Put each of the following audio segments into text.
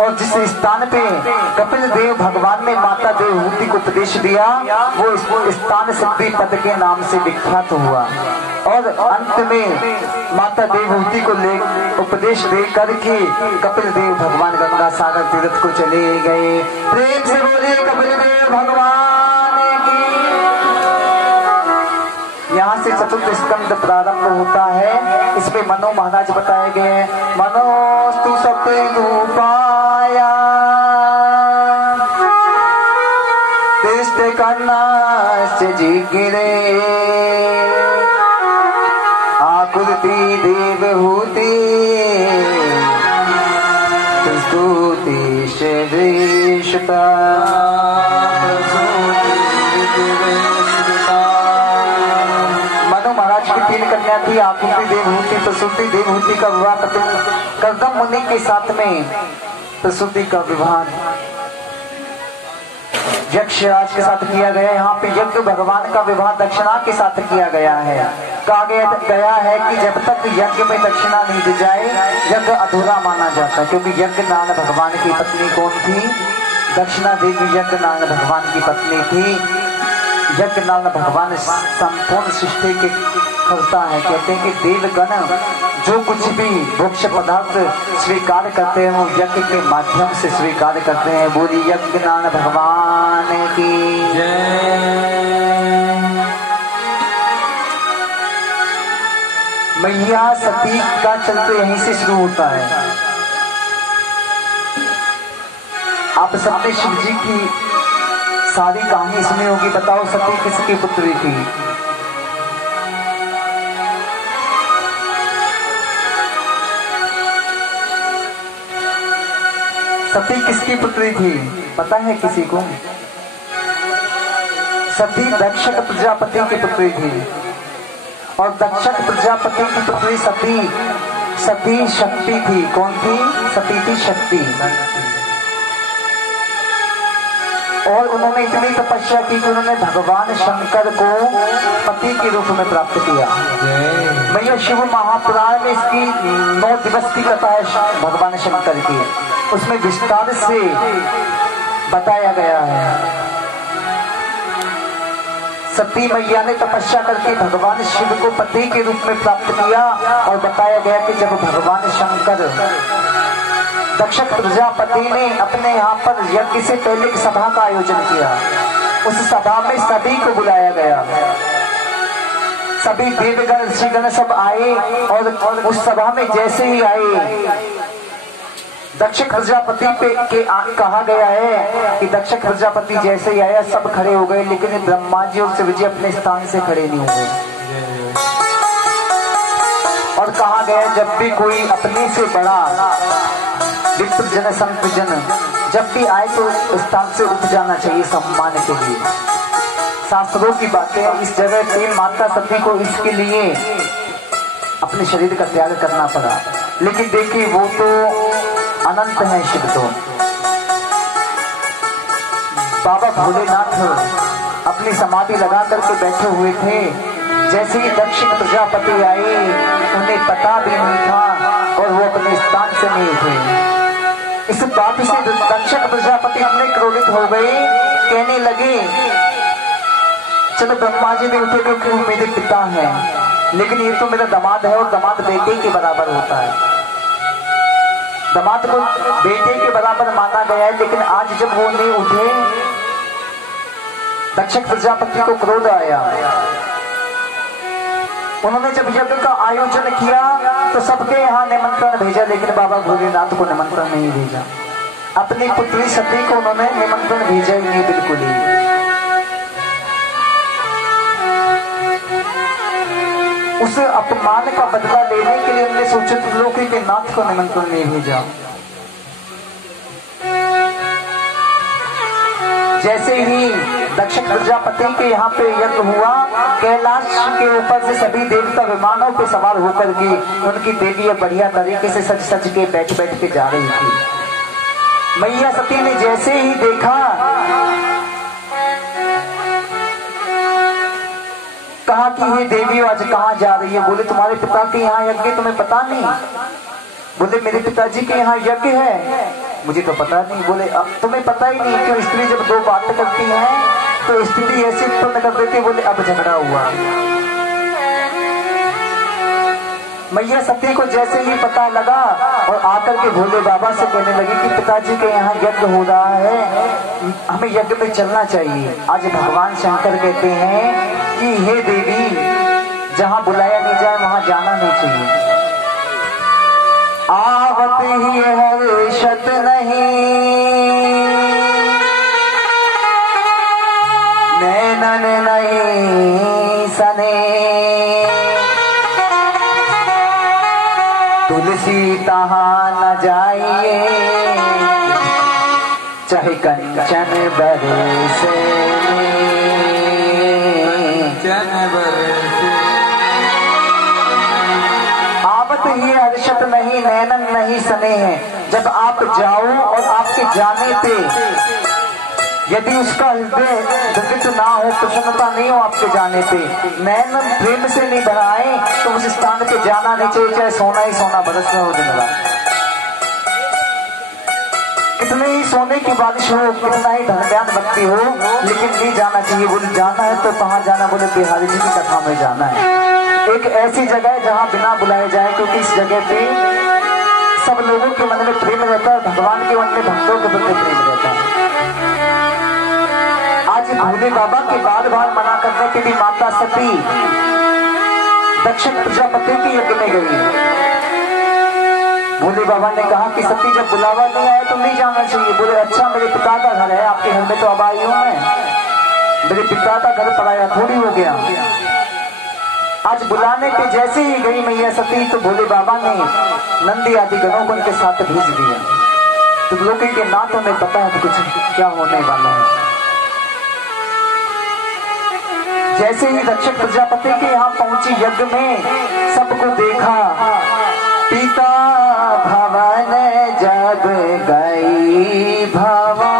और जिस स्थान पे कपिल देव भगवान ने माता देवहूति को उपदेश दिया वो स्थान सिद्धि पद के नाम से विख्यात हुआ। और अंत में माता देवहूति को ले उपदेश दे करके कपिल देव भगवान गंगा सागर तीर्थ को चले गए। प्रेम से बोलिए कपिल देव भगवान की। यहाँ से चतुर्थ स्कंद प्रारंभ होता है। इसमें मनो महाराज बताए गए हैं। मनोस्तु सप्तरूपाया तिष्ठ कर्णास्य जिगिरे आकृति देवहूति स्तुति श्रेष्ठता तीन कन्या थी, आकृति देवहूति, प्रसूति देवहूति का विवाह कर्दम मुनि के साथ में प्रसूति का विवाह यक्षराज के साथ किया गया। यहाँ पे यज्ञ भगवान का विवाह दक्षिणा के साथ किया गया है। कहा गया है कि जब तक यज्ञ में दक्षिणा नहीं दी जाए यज्ञ अधूरा माना जाता, क्योंकि यज्ञ नारायण भगवान की पत्नी कौन थी? दक्षिणा देवी यज्ञ नारायण भगवान की पत्नी थी। यज्ञ नारायण भगवान संपूर्ण सृष्टि के करता है। कहते हैं कि देवगण जो कुछ भी भोक्ष पदार्थ स्वीकार करते हैं वो यज्ञ के माध्यम से स्वीकार करते हैं। बोली यज्ञ नारायण भगवान की जय। मैया सती का चलते यहीं से शुरू होता है। आप सबने शिव जी की सारी कहानी सुनी होगी। बताओ सती किसकी पुत्री थी? सती किसकी पुत्री थी पता है किसी को? सती दक्षक प्रजापति की पुत्री थी। और दक्षक प्रजापति की पुत्री सती शक्ति थी। कौन थी? सती थी शक्ति। और उन्होंने इतनी तपस्या की कि उन्होंने भगवान शंकर को पति के रूप में प्राप्त किया। मैया शिव महापुराण में इसकी 9 दिवस की कथा है भगवान शंकर की। उसमें विस्तार से बताया गया है। सती मैया ने तपस्या करके भगवान शिव को पति के रूप में प्राप्त किया। और बताया गया कि जब भगवान शंकर दक्षक प्रजापति ने अपने यहाँ पर यज्ञ से पहले एक सभा का आयोजन किया। उस सभा में सभी को बुलाया गया। सभी देवगण ऋषिगण सब आए। और उस सभा में जैसे ही आए दक्षक प्रजापति पे कहा गया है कि दक्षक प्रजापति जैसे ही आया सब खड़े हो गए, लेकिन ब्रह्मा जी और शिव जी अपने स्थान से खड़े नहीं हुए। और कहा गया जब भी कोई अपने से बड़ा विप्र जन संत जन जब भी आए तो स्थान से उठ जाना चाहिए सम्मान के लिए। शास्त्रों की बातें। इस जगह पे माता सती को इसके लिए अपने शरीर का त्याग करना पड़ा। लेकिन देखिए वो तो अनंत है शिव तो। बाबा भोलेनाथ अपनी समाधि लगा करके बैठे हुए थे। जैसे ही दक्षिण प्रजापति आए उन्हें पता भी नहीं था और वो अपने स्थान से नहीं उठे। इस बात से दक्षिण प्रजापति अपने क्रोधित हो गए। कहने लगे चलो ब्रह्मा जी ने उठे क्योंकि वो मेरे पिता हैं, लेकिन ये तो मेरा दामाद है और दामाद बेटे के बराबर होता है। दामाद को बेटे के बराबर माना गया है। लेकिन आज जब वो नहीं उठे दक्षिण प्रजापति को क्रोध आया। उन्होंने जब यज्ञ का आयोजन किया तो सबके यहाँ निमंत्रण भेजा, लेकिन बाबा भोलेनाथ को निमंत्रण नहीं भेजा। अपनी पुत्री सती को उन्होंने निमंत्रण भेजा ही नहीं बिल्कुल ही। उस अपमान का बदला लेने के लिए उन्होंने सोचे लोकी के नाथ को निमंत्रण नहीं भेजा। जैसे ही दक्षिण प्रजापति के यहाँ पे यज्ञ हुआ, कैलाश के ऊपर से सभी देवता विमानों पे सवार होकर के उनकी देवियां बढ़िया तरीके से सज सज के बैठ बैठ के जा रही थी। मैया सती ने जैसे ही देखा कहा कि ये देवी आज कहाँ जा रही है? बोले तुम्हारे पिता के यहाँ यज्ञ तुम्हें पता नहीं? बोले मेरे पिताजी के यहाँ यज्ञ है। मुझे तो पता नहीं। बोले तुम्हें पता ही नहीं कि स्त्री जब दो बातें करती है तो स्थिति ऐसी उत्पन्न कर देती। बोले अब झगड़ा हुआ। मैया सती को जैसे ही पता लगा और आकर के भोले बाबा से कहने लगी कि पिताजी के यहाँ यज्ञ हो रहा है, हमें यज्ञ में चलना चाहिए। आज भगवान शंकर कहते हैं कि हे देवी, जहाँ बुलाया नहीं जाए वहां जाना नहीं चाहिए। आवत ही हर्षत नहीं, नैनन नहीं सने, तुलसी तहाँ न जाइए, चाहे कंचन बरसे, आवत ही हर्षत नहीं, नैनन नहीं सने हैं। जब आप जाओ और आपके जाने पे यदि उसका हृदय द्रवित ना हो, प्रसन्नता नहीं हो आपके जाने पे, नैन प्रेम से नहीं भराए, तो उस स्थान पे जाना नहीं चाहिए, चाहे सोना ही सोना बरस में हो दिन रात। कितने ही सोने की बारिश हो, कितना ही धन्यान भक्ति हो, लेकिन नहीं जाना चाहिए। बोले जाना है तो कहाँ जाना? बोले बिहारी जी की कथा में जाना है। एक ऐसी जगह है जहाँ बिना बुलाए जाए, क्योंकि इस जगह पे सब लोगों के मन में प्रेम रहता है, भगवान के मन में भक्तों के प्रति प्रेम रहता है। आज भोले बाबा के बार बार मना करने के भी माता सती दक्षिण प्रजापति के यज्ञ में गई। भोले बाबा ने कहा कि सती जब बुलावा नहीं आया तो नहीं जाना चाहिए। बोले अच्छा, मेरे पिता का घर है, आपके घर में तो अब आई हूं मैं, मेरे पिता का घर पराया थोड़ी हो गया। आज बुलाने पे जैसे ही गई मैया सती तो भोले बाबा ने नंदी आदि गणों को उनके साथ भेज दिया। तो लोगों के नातों में पता है कुछ क्या होने वाला है। जैसे ही दक्षिण प्रजापति के यहाँ पहुंची यज्ञ में, सबको देखा। पिता भवन जब गई भवानी,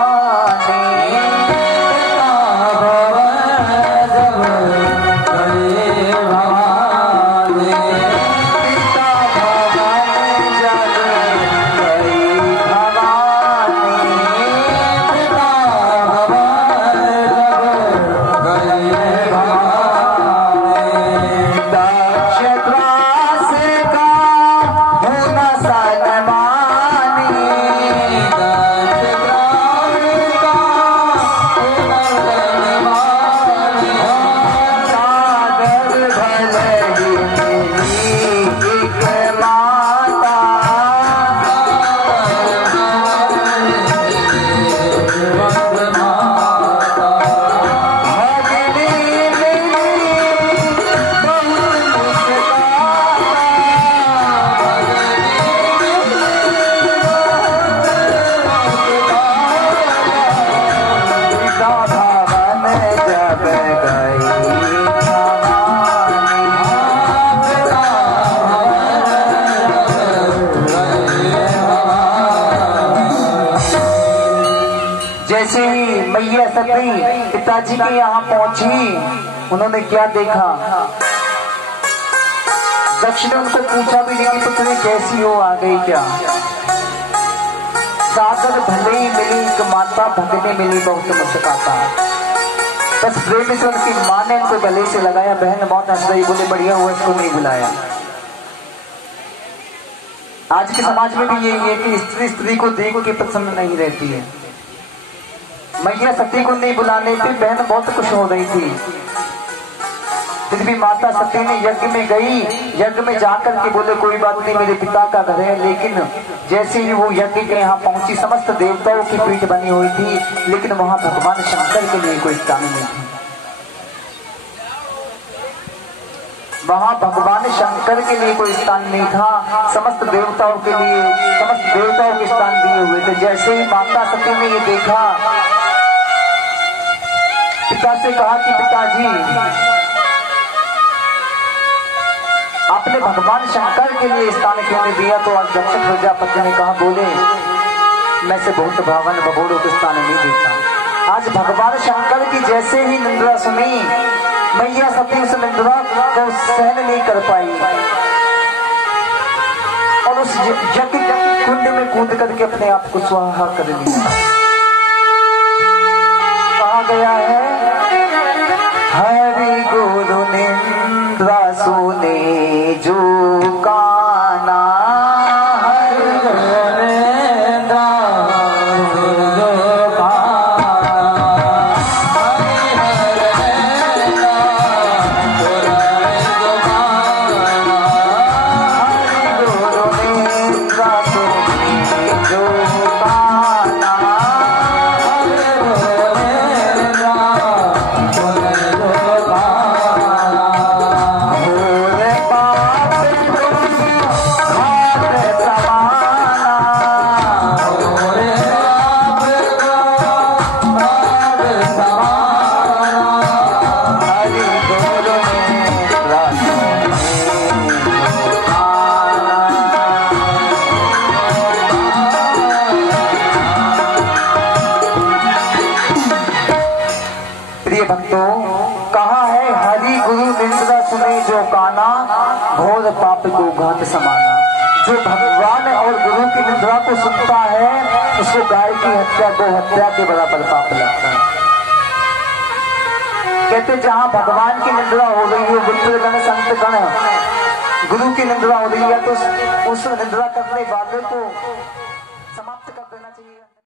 जैसे ही मैया सती पिताजी के यहाँ पहुंची, उन्होंने क्या देखा? दक्ष ने उनको पूछा भी नहीं कि पुत्री कैसी हो, आ गई क्या? सागर भले ही मिली कि माता भगने मिली बहुत मुस्कुराता। बस प्रेम से उनकी माँ ने उनको गले से लगाया। बहन बहुत हंस रही, बोले बढ़िया हुआ इसको नहीं बुलाया। आज के समाज में भी यही है कि स्त्री स्त्री को देख के पसंद नहीं रहती है। मैया सती को नहीं बुलाने पे बहन बहुत खुश हो रही थी। फिर भी माता सती ने यज्ञ में गई, यज्ञ में जाकर के बोले कोई बात नहीं, मेरे पिता का घर है। लेकिन जैसे ही वो यज्ञ के यहाँ पहुंची, समस्त देवताओं की पीठ बनी हुई थी, लेकिन वहां भगवान शंकर के लिए कोई स्थान नहीं थी। वहां भगवान शंकर के लिए कोई स्थान नहीं था, समस्त देवताओं के लिए, समस्त देवताओं के स्थान दिए हुए थे। जैसे ही माता सती ने ये देखा, पिता से कहा कि पिताजी, आपने भगवान शंकर के लिए स्थान क्यों नहीं दिया? तो आज दक्षिण प्रजापति ने कहा, बोले मैं से बहुत भावन बबोड़ों को स्थान नहीं देता। आज भगवान शंकर की जैसे ही निंदा सुनी, मैया सती उस निंदा को सहन नहीं कर पाई और उस यज्ञ कुंड में कूद करके अपने आप को स्वाहा कर लिया। कहा गया है हरि गुरु निंद्रा सुने जो काना, हरि गुरु निंद्रा भक्तों, कहा है हरि गुरु निंद्रा सुने जो काना, घोर पाप को घात समाना। जो भगवान और गुरु की निंद्रा को सुनता है उसको गाय की हत्या को हत्या के बराबर पाप लगता है। कहते जहां भगवान की निंद्रा हो रही है, मित्रगण संतगण गुरु की निंद्रा हो रही है, तो उस निंद्रा करने वाले को